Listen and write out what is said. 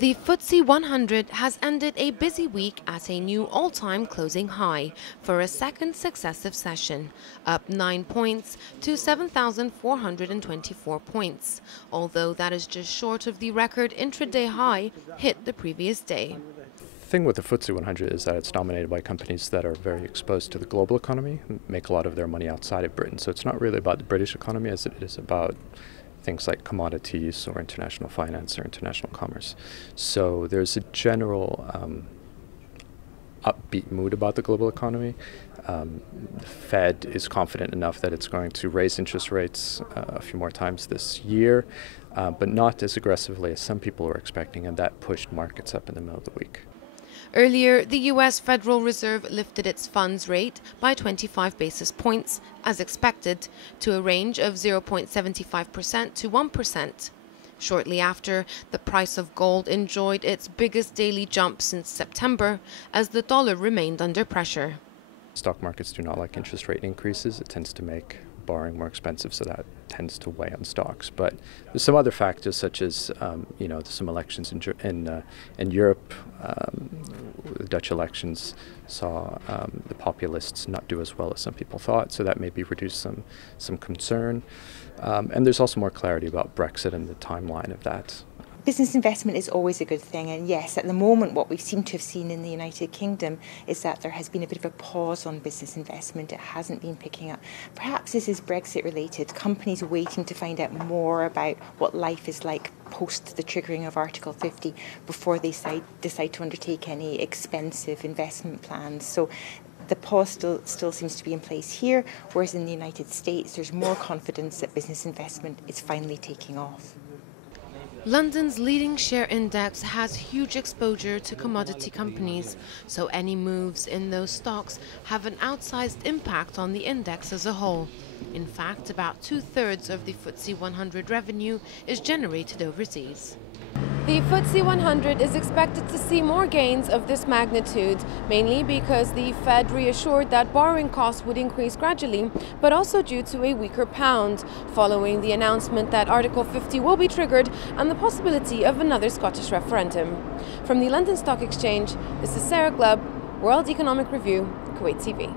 The FTSE 100 has ended a busy week at a new all-time closing high for a second successive session, up 9 points to 7,424 points, although that is just short of the record intraday high hit the previous day. The thing with the FTSE 100 is that it's dominated by companies that are very exposed to the global economy, make a lot of their money outside of Britain. So it's not really about the British economy as it is about things like commodities or international finance or international commerce. So there's a general upbeat mood about the global economy. The Fed is confident enough that it's going to raise interest rates a few more times this year, but not as aggressively as some people were expecting, and that pushed markets up in the middle of the week. Earlier, the U.S. Federal Reserve lifted its funds rate by 25 basis points, as expected, to a range of 0.75% to 1%. Shortly after, the price of gold enjoyed its biggest daily jump since September, as the dollar remained under pressure. Stock markets do not like interest rate increases. It tends to make borrowing more expensive, so that tends to weigh on stocks. But there's some other factors, such as there's some elections in Europe. The Dutch elections saw the populists not do as well as some people thought, so that maybe reduced some concern. And there's also more clarity about Brexit and the timeline of that. Business investment is always a good thing, and yes, at the moment what we seem to have seen in the United Kingdom is that there has been a bit of a pause on business investment. It hasn't been picking up. Perhaps this is Brexit related, companies waiting to find out more about what life is like post the triggering of Article 50 before they decide to undertake any expensive investment plans. So the pause still seems to be in place here, whereas in the United States there's more confidence that business investment is finally taking off. London's leading share index has huge exposure to commodity companies, so any moves in those stocks have an outsized impact on the index as a whole. In fact, about 2/3 of the FTSE 100 revenue is generated overseas. The FTSE 100 is expected to see more gains of this magnitude, mainly because the Fed reassured that borrowing costs would increase gradually, but also due to a weaker pound, following the announcement that Article 50 will be triggered and the possibility of another Scottish referendum. From the London Stock Exchange, this is Sarah Glubb, World Economic Review, Kuwait TV.